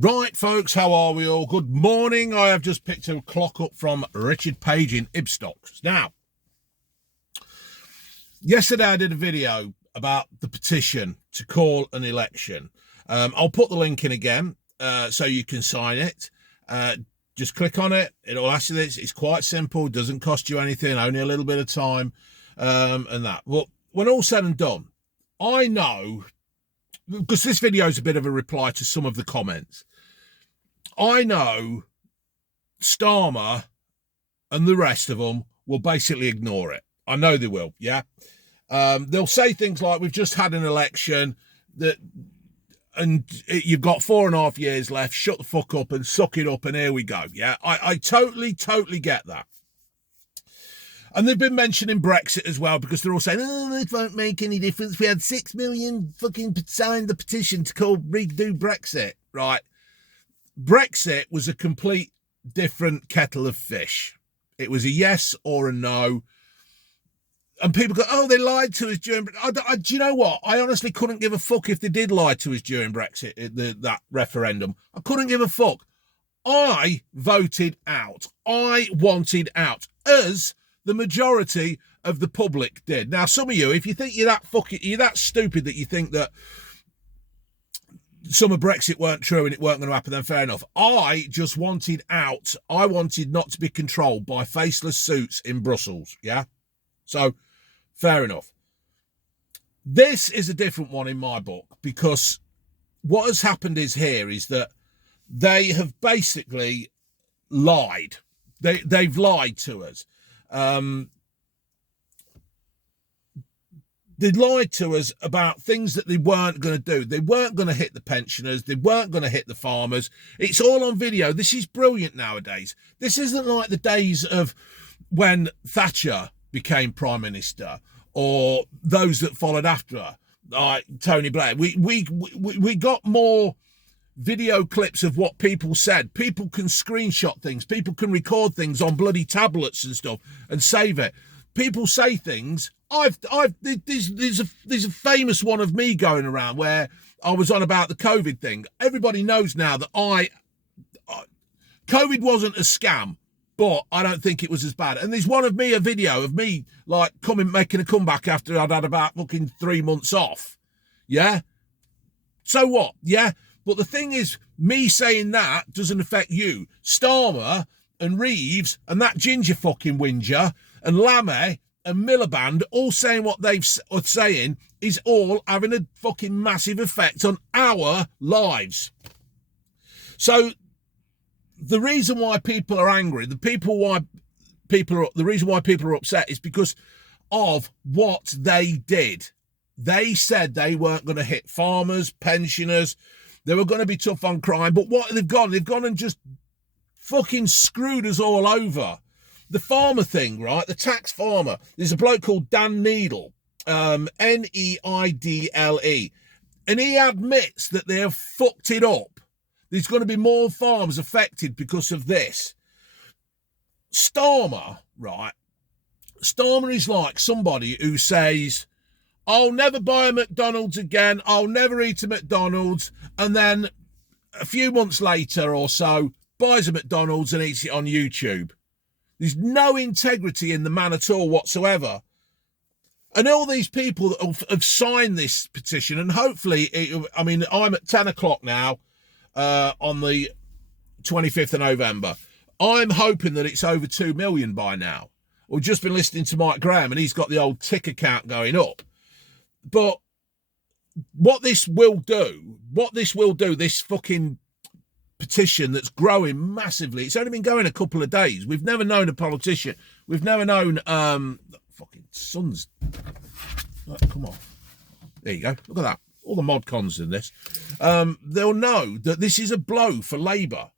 Right, folks, how are we all? Good morning. I have just picked a clock up from Richard Page in Ibstock. Now, yesterday I did a video about the petition to call an election. I'll put the link in again so you can sign it. Just click on it. It'll ask you this. It's quite simple. It doesn't cost you anything, only a little bit of time and that. Well, when all's said and done, I know, because this video is a bit of a reply to some of the comments, I know Starmer and the rest of them will basically ignore it. I know they will, yeah? They'll say things like, we've just had an election, and you've got 4.5 years left, shut the fuck up and suck it up, and here we go, yeah? I totally get that. And they've been mentioning Brexit as well, because they're all saying, oh, it won't make any difference. We had 6 million fucking signed the petition to redo Brexit, right? Brexit was a complete different kettle of fish. It was a yes or a no. And people go, oh, they lied to us during... do you know what? I honestly couldn't give a fuck if they did lie to us during Brexit, that referendum. I couldn't give a fuck. I voted out. I wanted out, as the majority of the public did. Now, some of you, if you think you're that stupid that you think that some of Brexit weren't true and it weren't going to happen, then fair enough. I just wanted out. I wanted not to be controlled by faceless suits in Brussels, yeah? So, fair enough. This is a different one in my book, because what has happened is that they have basically lied. They've lied to us. They lied to us about things that they weren't going to do. They weren't going to hit the pensioners. They weren't going to hit the farmers. It's all on video. This is brilliant nowadays. This isn't like the days of when Thatcher became Prime Minister, or those that followed after her, like Tony Blair. We got more video clips of what people said. People can screenshot things. People can record things on bloody tablets and stuff and save it. People say things. There's a famous one of me going around where I was on about the COVID thing. Everybody knows now that COVID wasn't a scam, but I don't think it was as bad. And there's a video of me like making a comeback after I'd had about fucking 3 months off. Yeah. So what? Yeah. But the thing is, me saying that doesn't affect you. Starmer and Reeves and that ginger fucking whinger and Lammy and Miliband all saying what are saying is all having a fucking massive effect on our lives. So the reason why people are angry, the reason why people are upset is because of what they did. They said they weren't going to hit farmers, pensioners. They were going to be tough on crime. But what they've gone and just fucking screwed us all over. The farmer thing, right? The tax farmer. There's a bloke called Dan Needle, Neidle, and he admits that they have fucked it up. There's going to be more farms affected because of this. Starmer, right? Starmer is like somebody who says, I'll never buy a McDonald's again. I'll never eat a McDonald's. And then a few months later or so, buys a McDonald's and eats it on YouTube. There's no integrity in the man at all whatsoever. And all these people that have signed this petition, and hopefully, I'm at 10 o'clock now on the 25th of November. I'm hoping that it's over 2 million by now. We've just been listening to Mike Graham, and he's got the old ticker count going up. But what this will do, this fucking petition that's growing massively, it's only been going a couple of days. We've never known a politician. We've never known, fucking sun's, oh, come on. There you go. Look at that. All the mod cons in this. They'll know that this is a blow for Labour.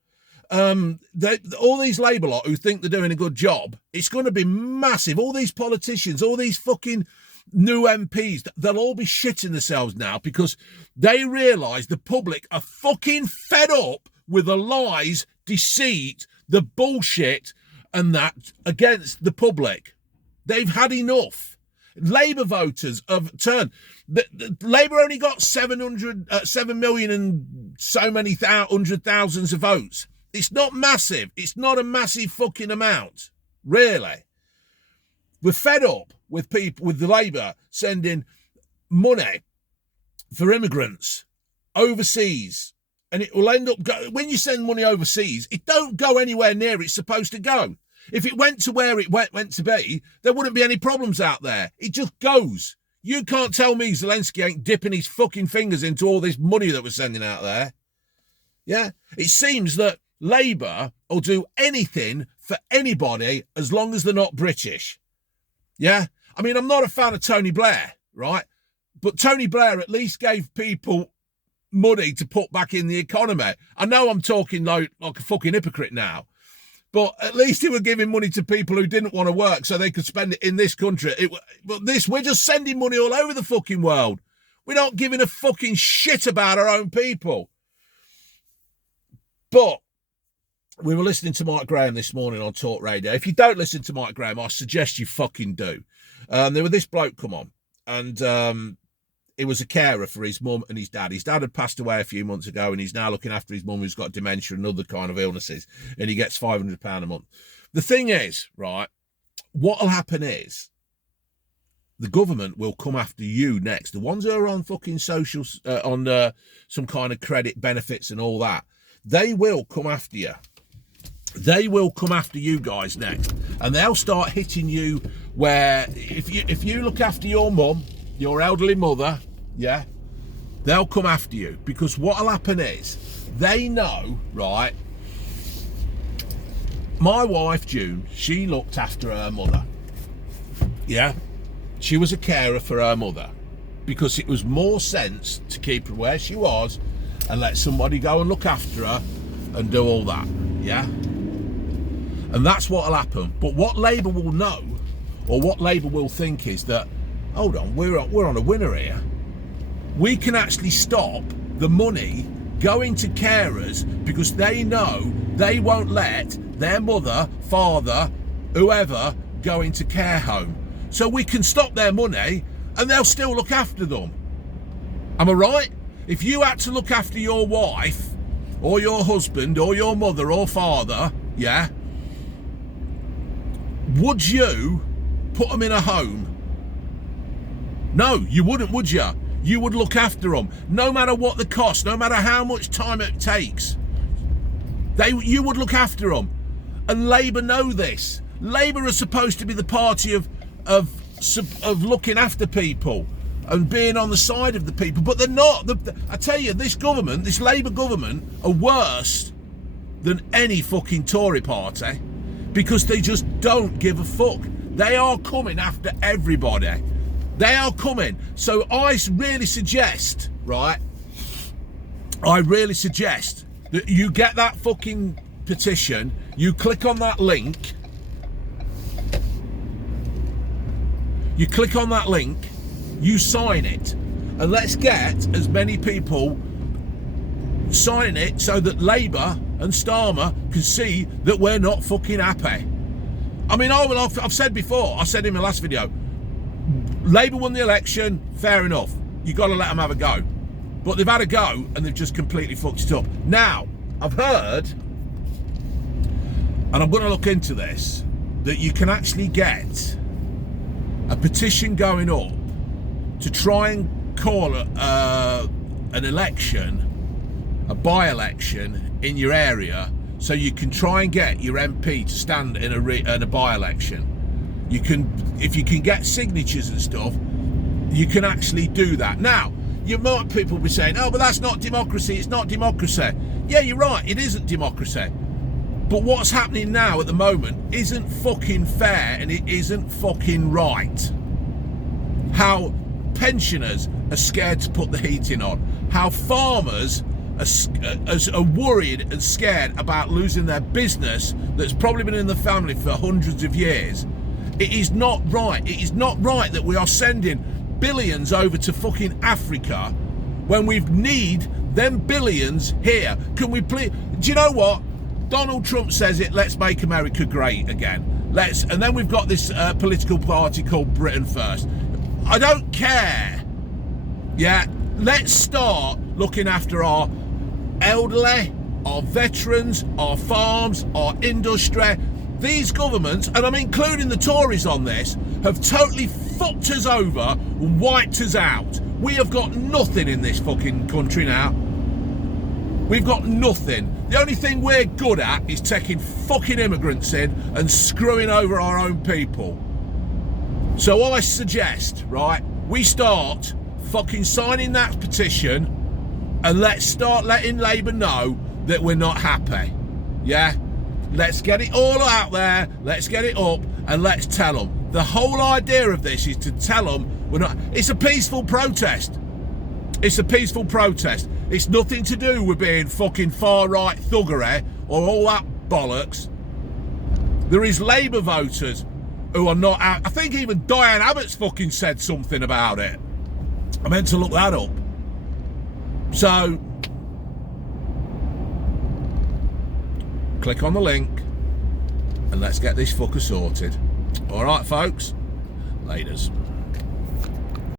All these Labour lot who think they're doing a good job, it's going to be massive. All these politicians, all these fucking new MPs, they'll all be shitting themselves now because they realise the public are fucking fed up with the lies, deceit, the bullshit and that against the public. They've had enough. Labour voters have turned. Labour only got 7 million and so many hundred thousands of votes. It's not massive. It's not a massive fucking amount, really. We're fed up with people, with the Labour sending money for immigrants overseas. And it will end up, when you send money overseas, it don't go anywhere near it's supposed to go. If it went to where it went to be, there wouldn't be any problems out there. It just goes. You can't tell me Zelensky ain't dipping his fucking fingers into all this money that we're sending out there. Yeah? It seems that Labour will do anything for anybody as long as they're not British. Yeah? I mean, I'm not a fan of Tony Blair, right? But Tony Blair at least gave people money to put back in the economy. I know I'm talking like a fucking hypocrite now, but at least he was giving money to people who didn't want to work so they could spend it in this country. But we're just sending money all over the fucking world. We're not giving a fucking shit about our own people. But we were listening to Mike Graham this morning on Talk Radio. If you don't listen to Mike Graham, I suggest you fucking do. There was this bloke come on, and he was a carer for his mum and his dad. His dad had passed away a few months ago, and he's now looking after his mum who's got dementia and other kind of illnesses, and he gets £500 a month. The thing is, right, what'll happen is the government will come after you next. The ones who are on fucking social, on some kind of credit benefits and all that, they will come after you. They will come after you guys next, and they'll start hitting you where if you look after your mum, your elderly mother, yeah, they'll come after you, because what'll happen is they know, right, my wife June, she looked after her mother, yeah, she was a carer for her mother because it was more sense to keep her where she was and let somebody go and look after her and do all that, yeah. And that's what'll happen. But what Labour will know, or what Labour will think, is that, hold on, we're on a winner here. We can actually stop the money going to carers because they know they won't let their mother, father, whoever go into care home. So we can stop their money and they'll still look after them. Am I right? If you had to look after your wife or your husband or your mother or father, yeah, would you put them in a home? No, you wouldn't, would you? You would look after them, no matter what the cost, no matter how much time it takes. You would look after them. And Labour know this. Labour are supposed to be the party of looking after people and being on the side of the people, but they're not. I tell you, this government, this Labour government, are worse than any fucking Tory party, because they just don't give a fuck. They are coming after everybody. They are coming. So I really suggest, right, I really suggest that you get that fucking petition, you click on that link, you sign it, and let's get as many people signing it so that Labour and Starmer can see that we're not fucking happy. I mean, I've said before, I said in my last video, Labour won the election, fair enough. You've got to let them have a go. But they've had a go and they've just completely fucked it up. Now, I've heard, and I'm going to look into this, that you can actually get a petition going up to try and call an election, a by-election in your area, so you can try and get your MP to stand in a by-election. You can, if you can get signatures and stuff, you can actually do that. Now, people will be saying, oh, but that's not democracy, it's not democracy. Yeah, you're right, it isn't democracy. But what's happening now at the moment isn't fucking fair, and it isn't fucking right. How pensioners are scared to put the heating on. How farmers are worried and scared about losing their business that's probably been in the family for hundreds of years. It is not right. It is not right that we are sending billions over to fucking Africa when we need them billions here. Can we please? Do you know what? Donald Trump says it, let's make America great again. And then we've got this political party called Britain First. I don't care. Yeah, let's start looking after our elderly, our veterans, our farms, our industry. These governments, and I'm including the Tories on this, have totally fucked us over and wiped us out. We have got nothing in this fucking country now. We've got nothing. The only thing we're good at is taking fucking immigrants in and screwing over our own people. So I suggest, right, we start fucking signing that petition and let's start letting Labour know that we're not happy. Yeah? Let's get it all out there, let's get it up, and let's tell them. The whole idea of this is to tell them we're not... It's a peaceful protest. It's a peaceful protest. It's nothing to do with being fucking far-right thuggery or all that bollocks. There is Labour voters who are not out. I think even Diane Abbott's fucking said something about it. I meant to look that up. So, click on the link and let's get this fucker sorted. All right, folks. Laters.